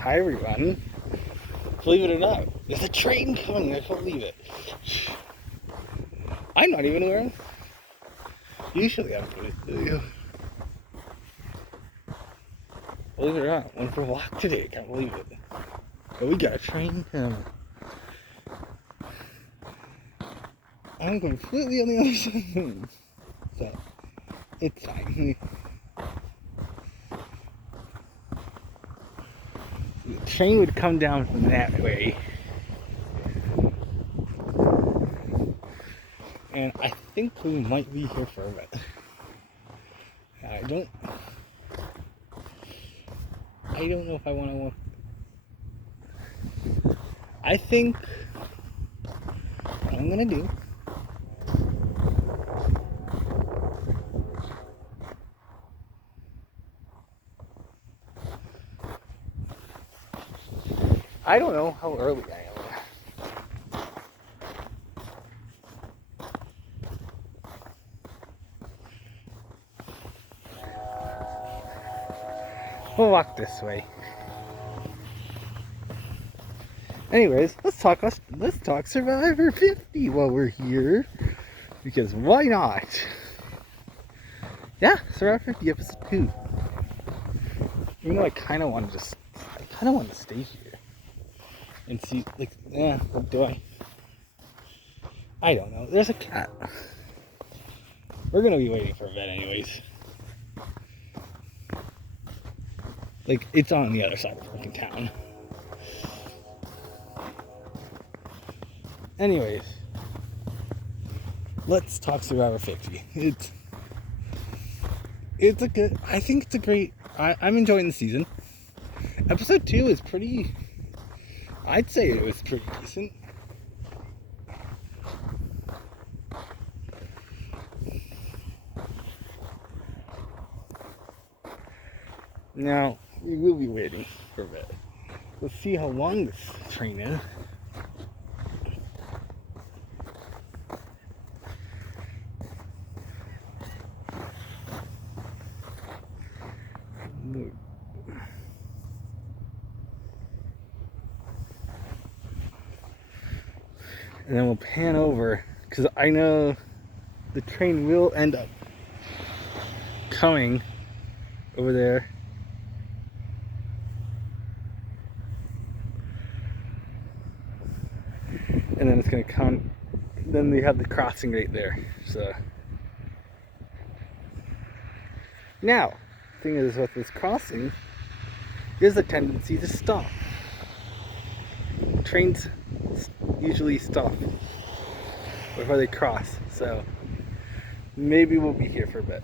Hi everyone. Believe it or not, there's a train coming. I can't believe it. I'm not even wearing. Usually I'm pretty. Believe it or not, went for a walk today. I can't believe it. But we got a train coming. I'm completely on the other side. So it's fine. The train would come down from that way. And I think we might be here for a bit. I don't know if I want to walk. I think what I'm gonna do I don't know how early I am. We'll walk this way. Anyways, let's talk Survivor 50 while we're here. Because why not? Yeah, Survivor 50 episode 2. Even though I kinda want to stay here. And see, like, what do I don't know. There's a cat. We're gonna be waiting for a bit anyways. Like, it's on the other side of fucking town. Anyways, let's talk Survivor 50. It's a good, I think it's a great, I'm enjoying the season. Episode 2 is pretty, I'd say it was pretty decent. Now, we will be waiting for a bit. Let's see how long this train is. And then we'll pan over, because I know the train will end up coming over there. And then it's going to come, then they have the crossing right there. So now, the thing is, with this crossing, there's a tendency to stop. Trains usually stop before they cross, so maybe we'll be here for a bit.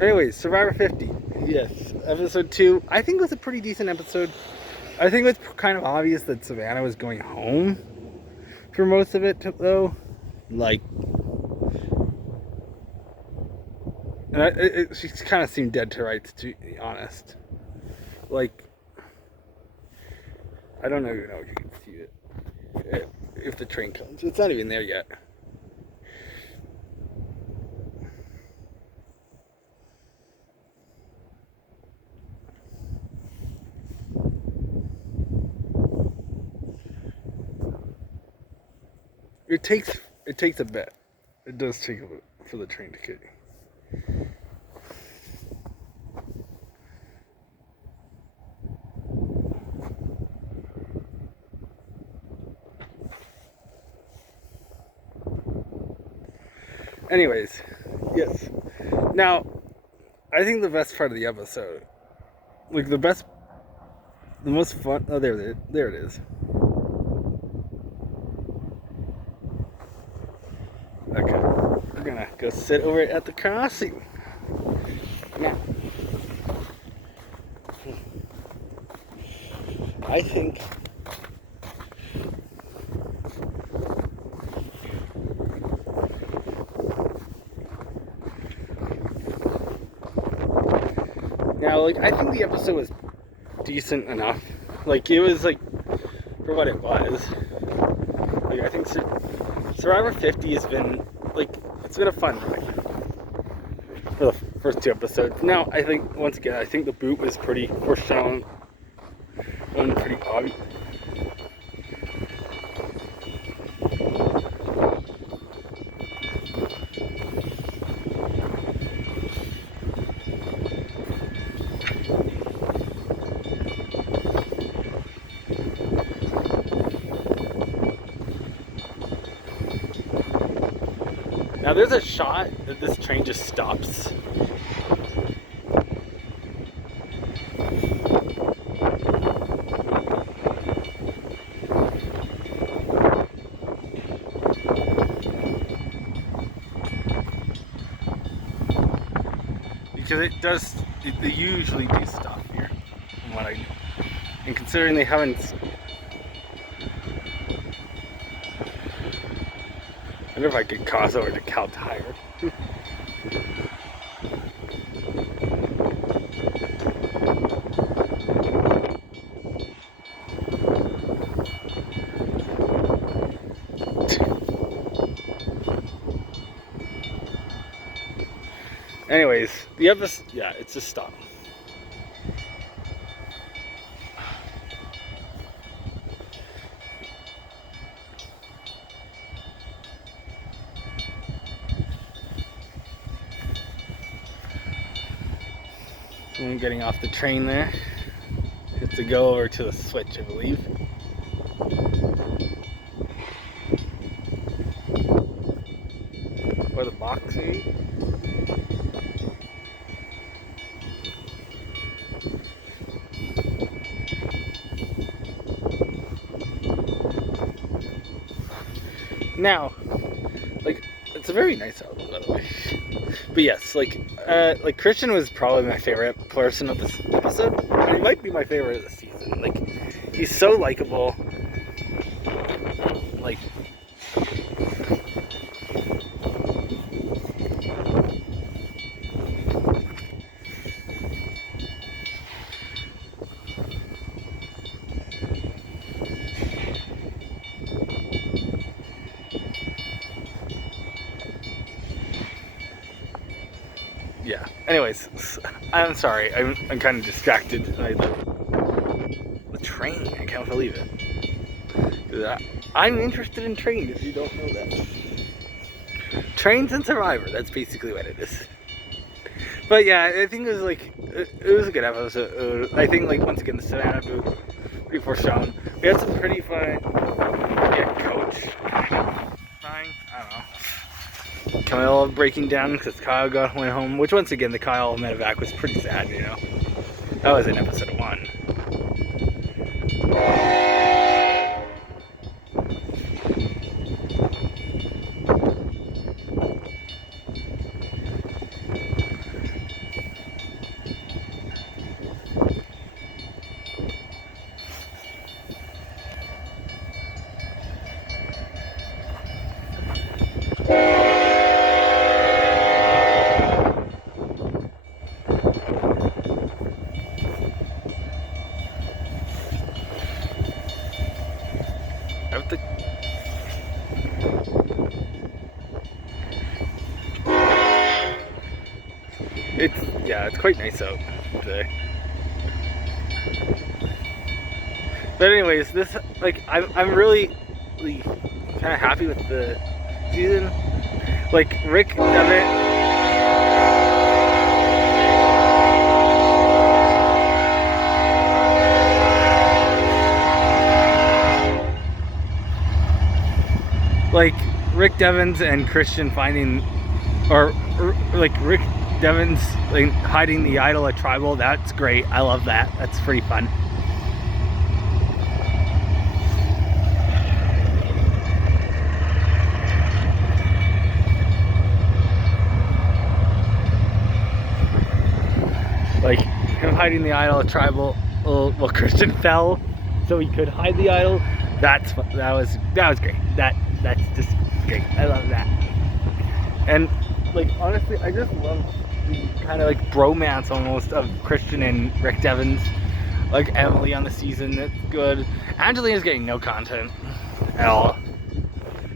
Anyways, Survivor 50. Yes, episode 2. I think it was a pretty decent episode. I think it was kind of obvious that Savannah was going home for most of it, though. Like, and she kind of seemed dead to rights, to be honest. Like, I don't even know if you can see it if the train comes. It's not even there yet. It takes a bit. It does take a bit for the train to get. Anyways, yes. Now, I think the best part of the episode, like the most fun. Oh, there it is. Okay, we're gonna go sit over at the crossing. Now, I think now, like, I think the episode was decent enough. Like, it was like, for what it was. Like, I think Survivor 50 has been, like, it's been a fun ride for the first 2 episodes. Now, I think, once again, I think the boot was pretty foreshown and pretty obvious. Now there's a shot that this train just stops. Because they usually do stop here, from what I know. And considering they haven't, I wonder if I could cross over to Cal Tire. Anyways, the episode, yeah, it's a stop. I'm getting off the train there. It's to go over to the switch, I believe. Or the box, maybe? Now, like, it's a very nice album, by the way. But yes, like Christian was probably my favorite person of this episode. And he might be my favorite of the season. Like, he's so likable. Like, yeah. Anyways, I'm sorry. I'm kind of distracted. The train. I can't believe it. I'm interested in trains. If you don't know that, Trains and Survivor. That's basically what it is. But yeah, I think it was like it was a good episode. I think, like, once again, the Savannah boot pretty foreshown. We had some pretty fun. Yeah, coach. Fine. I don't know. Kyle breaking down because Kyle went home, which, once again, the Kyle medevac was pretty sad, you know. That was in episode 1. It's quite nice out today. But anyways, this, like, I'm really kind of happy with the season. Like, Rick Devitt, like Rick Devens and Christian finding, or like Rick Devens, like, hiding the idol at Tribal. That's great. I love that. That's pretty fun. Like, him hiding the idol at Tribal. Well, Christian fell so he could hide the idol. That was great. That's just great. I love that. And, like, honestly, I just love the kind of, like, bromance almost of Christian and Rick Devens. Like Emily on the season, that's good. Angelina's getting no content at all.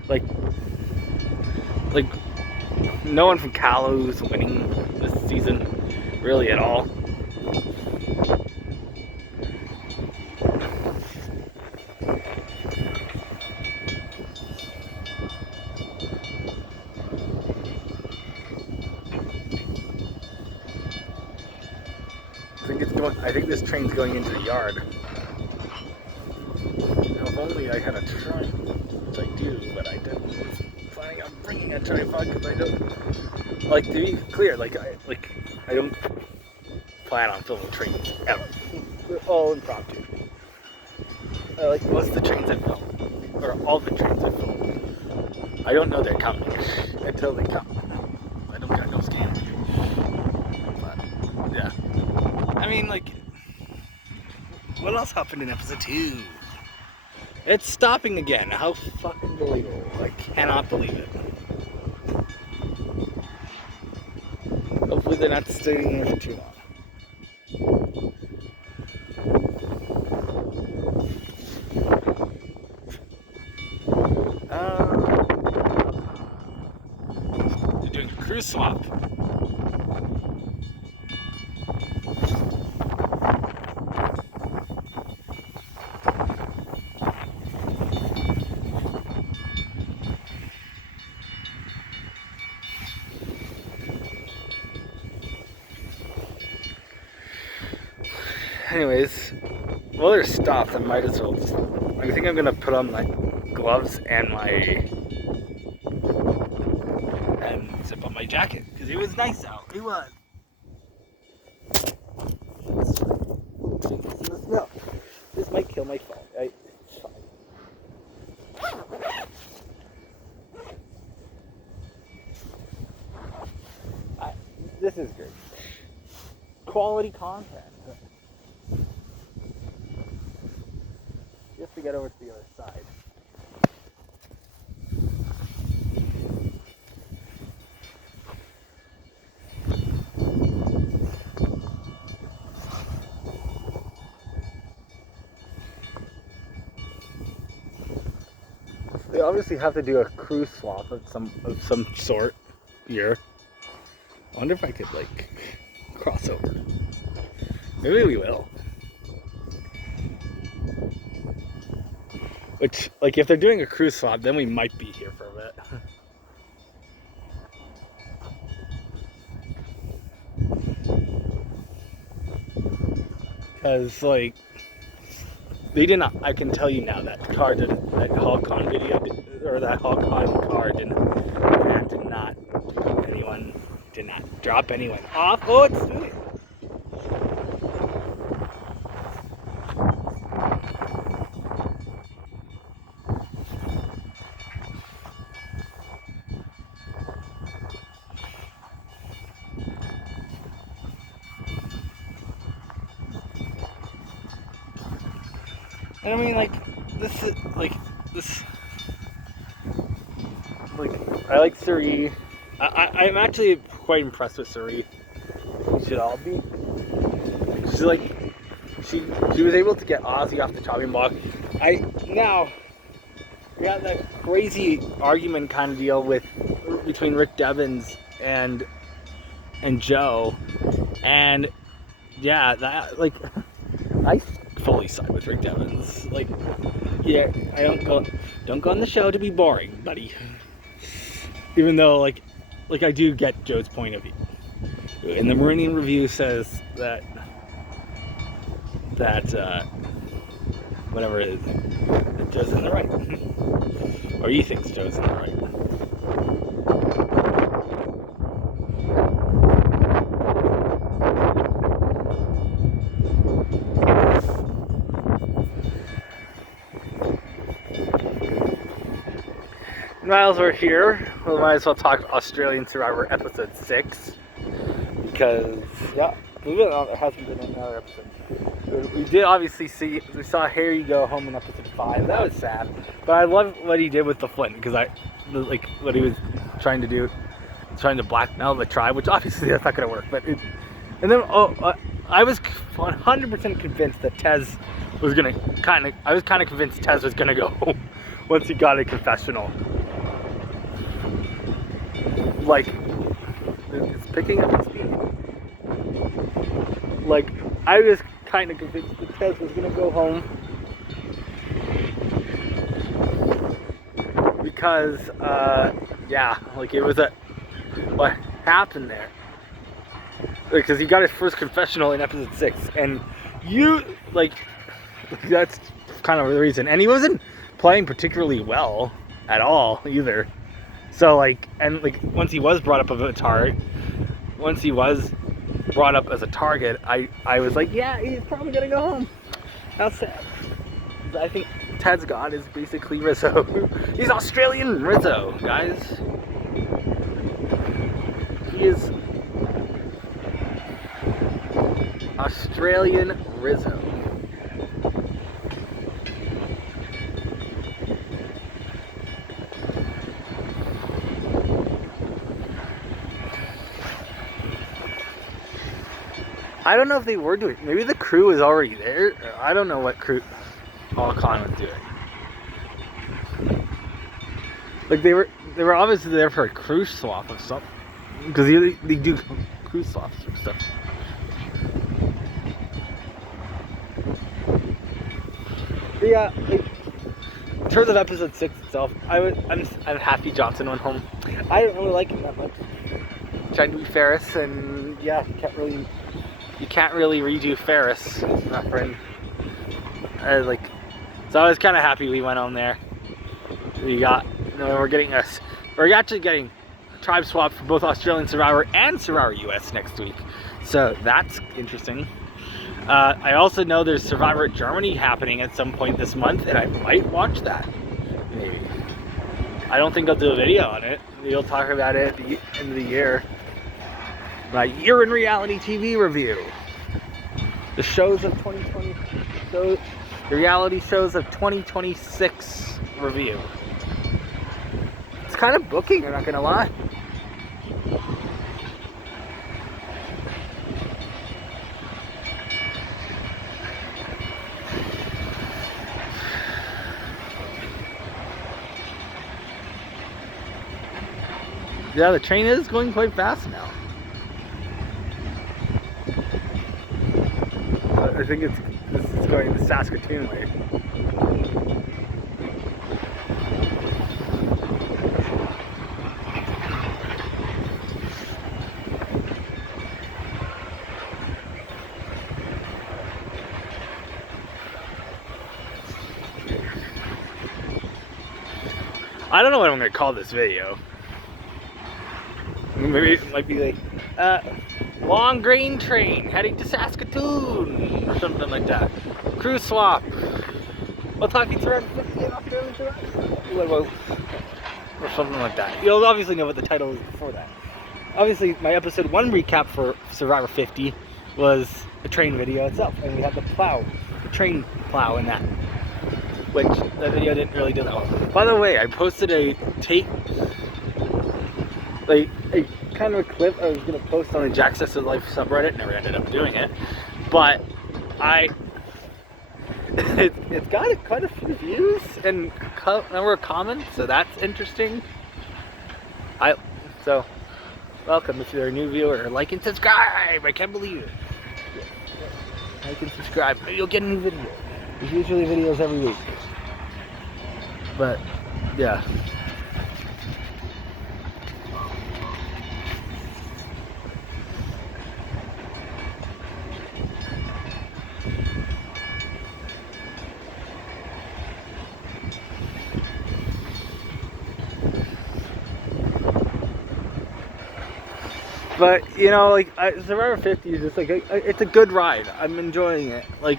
Like no one from Callow's winning this season, really at all. I think this train's going into the yard. Now, if only I had a tripod, which I do, but I didn't. I was planning on bringing a tripod because I don't. Like, to be clear, I don't plan on filming trains ever. They're all impromptu. Like most of the trains I film, or all the trains I film, I don't know they're coming until they come. I don't got no scan. But yeah. I mean, what else happened in episode 2? It's stopping again. How fucking believable. I cannot believe it. Hopefully they're not staying there for too long. They're doing a cruise swap. Anyways, while they're stopped, I might as well I think I'm gonna put on my gloves and zip up my jacket because it was nice out. It was. The smell. This might kill my phone. It's fine. This is great. Quality content. Just to get over to the other side. They obviously have to do a crew swap of some sort here. I wonder if I could cross over. Maybe we will. Which, if they're doing a crew swap, then we might be here for a bit. Because, they did not, I can tell you now, that HogCon video, or that HogCon car did not drop anyone off. Oh, it's doing it. And I mean, I like Suri. I'm actually quite impressed with Suri. We should all be. She was able to get Ozzy off the chopping block. Now, we got that crazy argument kind of deal between Rick Devens and Joe. And, yeah, I fully side with Rick Devens. Yeah, I don't go on the show to be boring, buddy. Even though, I do get Joe's point of view. And the Meridian Review says that whatever it is, that Joe's in the right. Or he thinks Joe's in the right. Miles, we're here. We might as well talk Australian Survivor episode 6 because there hasn't been another episode. We did obviously we saw Harry go home in episode 5. That was sad, but I love what he did with the Flint because what he was trying to do, trying to blackmail the tribe, which obviously that's not going to work. But and then I was 100% convinced that Tez was gonna I was kind of convinced Tez was gonna go home once he got a confessional. Like, it's picking up its speed. Like, I was kind of convinced that Tez was gonna go home because, yeah, like it was what happened there. Because he got his first confessional in episode 6, and that's kind of the reason. And he wasn't playing particularly well at all either. So once he was brought up as a target, I was like, yeah, he's probably gonna go home. How sad. I think Ted's God is basically Rizzo. He's Australian Rizzo, guys. He is Australian Rizzo. I don't know if they were doing. Maybe the crew was already there. I don't know what crew Khan was doing. Like they were obviously there for a crew swap of something, because they do crew swaps and stuff. But yeah, like, in terms of episode 6 itself, I'm happy Johnson went home. I don't really like him that much. Trying to be Ferris, and yeah, you can't really redo Ferris, my friend. So I was kind of happy we went on there. We're actually getting tribe swap for both Australian Survivor and Survivor US next week. So that's interesting. I also know there's Survivor Germany happening at some point this month, and I might watch that. Maybe. I don't think I'll do a video on it. We'll talk about it at the end of the year. My year in reality TV review. The shows of 2020. The reality shows of 2026 review. It's kind of booking, I'm not gonna lie. Yeah, the train is going quite fast now. I think this is going the Saskatoon way. I don't know what I'm going to call this video. Maybe it might be like, long grain train heading to Saskatoon, or something like that. Crew swap. We'll talk you through 50 in Australian Survivor. Or something like that. You'll obviously know what the title is before that. Obviously, my episode 1 recap for Survivor 50 was the train video itself, and we had the train plow in that. Which, that video didn't really do that well. By the way, I posted a tape, like a kind of a clip I was going to post on the Jack Says Life subreddit, never ended up doing it, but it's got quite a few views and a number of comments, so that's interesting. So, welcome if you're a new viewer. Like and subscribe, I can't believe it. Like and subscribe, maybe you'll get a new video. There's usually videos every week. But, yeah. But, you know, like, Survivor 50 is just like, it's a good ride. I'm enjoying it. Like,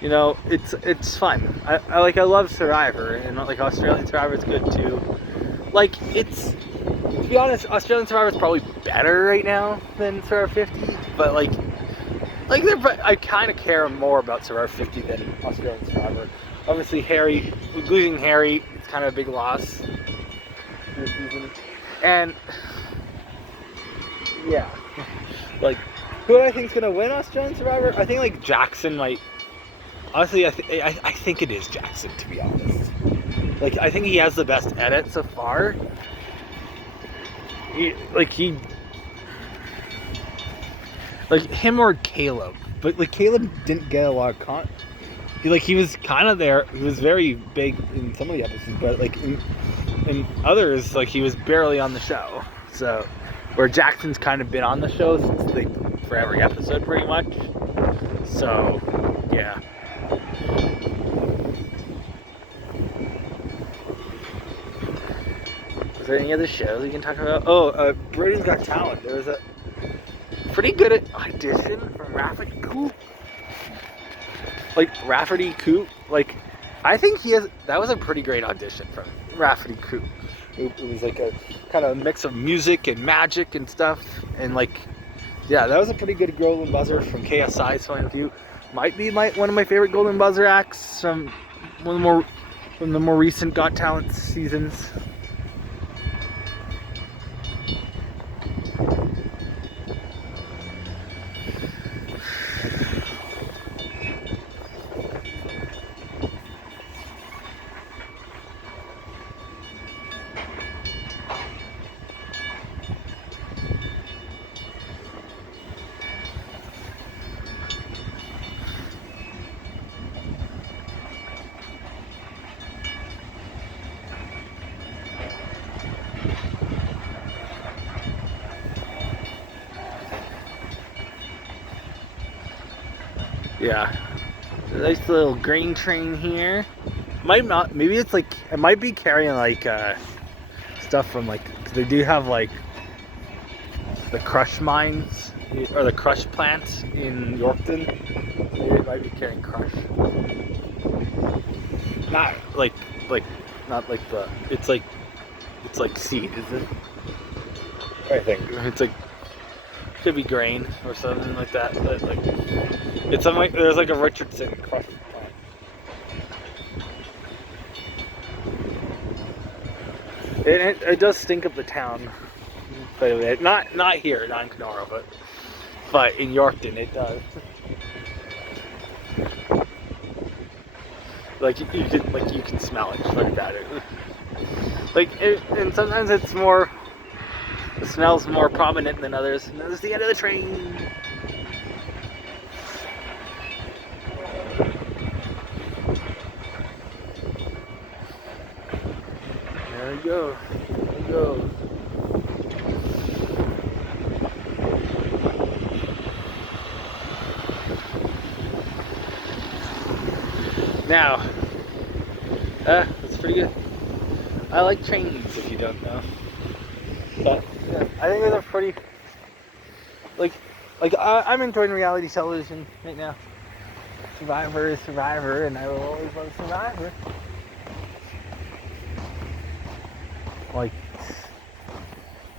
you know, it's fun. I love Survivor, and like Australian Survivor is good too. Like, to be honest, Australian Survivor is probably better right now than Survivor 50. But I kind of care more about Survivor 50 than Australian Survivor. Obviously, losing Harry, it's kind of a big loss this season. And yeah, like, Who do I think's gonna win Australian Survivor? I think like Jackson might. Honestly, I think it is Jackson, to be honest. Like, I think he has the best edit so far. Like him or Caleb, but like Caleb didn't get a lot of he was kind of there. He was very big in some of the episodes, but like in others, like he was barely on the show. So, where Jackson's kind of been on the show since for every episode, pretty much. So, yeah. Is there any other shows we can talk about? Oh, Britain's Got Talent. There was a pretty good audition from Rafferty Coop. Like, Rafferty Coop. Like, I think that was a pretty great audition from Rafferty Coop. It was like a kind of a mix of music and magic and stuff. And like, yeah, that was a pretty good Golden Buzzer from KSI's point of view. Might be one of my favorite Golden Buzzer acts from from the more recent Got Talent seasons. Yeah, nice little grain train here. Maybe it's like, it might be carrying like stuff from like, cause they do have like the crush mines or the crush plant in Yorkton. Maybe it might be carrying crush. Not like it's like seed, is it? I think it's like, could be grain or something like that, but like it's like there's like a Richardson crush plant. It does stink up the town, but not here, not in Kenora, but in Yorkton it does. Like you can smell it. Look at that. And sometimes it's more. The smell's more prominent than others. And there's the end of the train. There we go. There we go. Now, that's pretty good. I like trains, if you don't know. But yeah, I think they're pretty. I'm enjoying reality television right now. Survivor is Survivor, and I will always love Survivor. Like,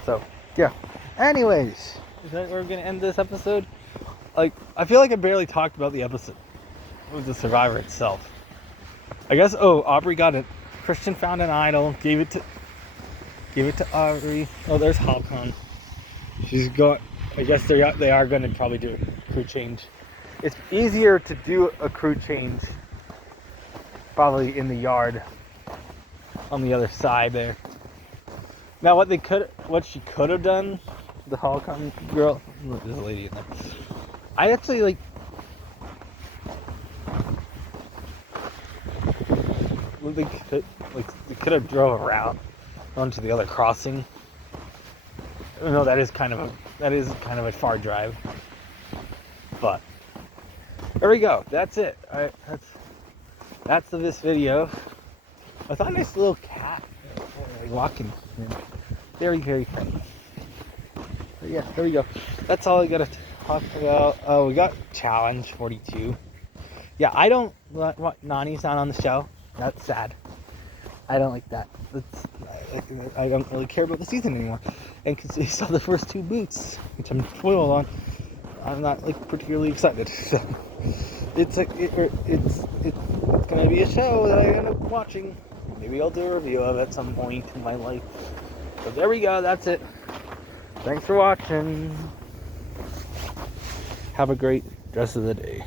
so yeah. Anyways, is that where we're gonna end this episode? Like, I feel like I barely talked about the episode. It was the Survivor itself. I guess. Oh, Aubrey got it. Christian found an idol. Gave it to Aubrey. Oh, there's Halcon. She's going. I guess they are going to probably do a crew change. It's easier to do a crew change probably in the yard on the other side there. Now, what she could have done, the Halcon girl. Look, there's a lady in there. I actually like. They could have drove around onto the other crossing. No, that is kind of a far drive. But there we go. That's it. That's this video. I saw a nice little cat walking. Very, very friendly. But yeah, there we go. That's all I gotta talk about. Oh, we got challenge 42. Yeah, I don't. Nani's not on the show. That's sad. I don't like that. I don't really care about the season anymore. And because we saw the first two boots, which I'm spoiled on, I'm not like particularly excited. So it's gonna be a show that I end up watching. Maybe I'll do a review of it at some point in my life. But there we go. That's it. Thanks for watching. Have a great rest of the day.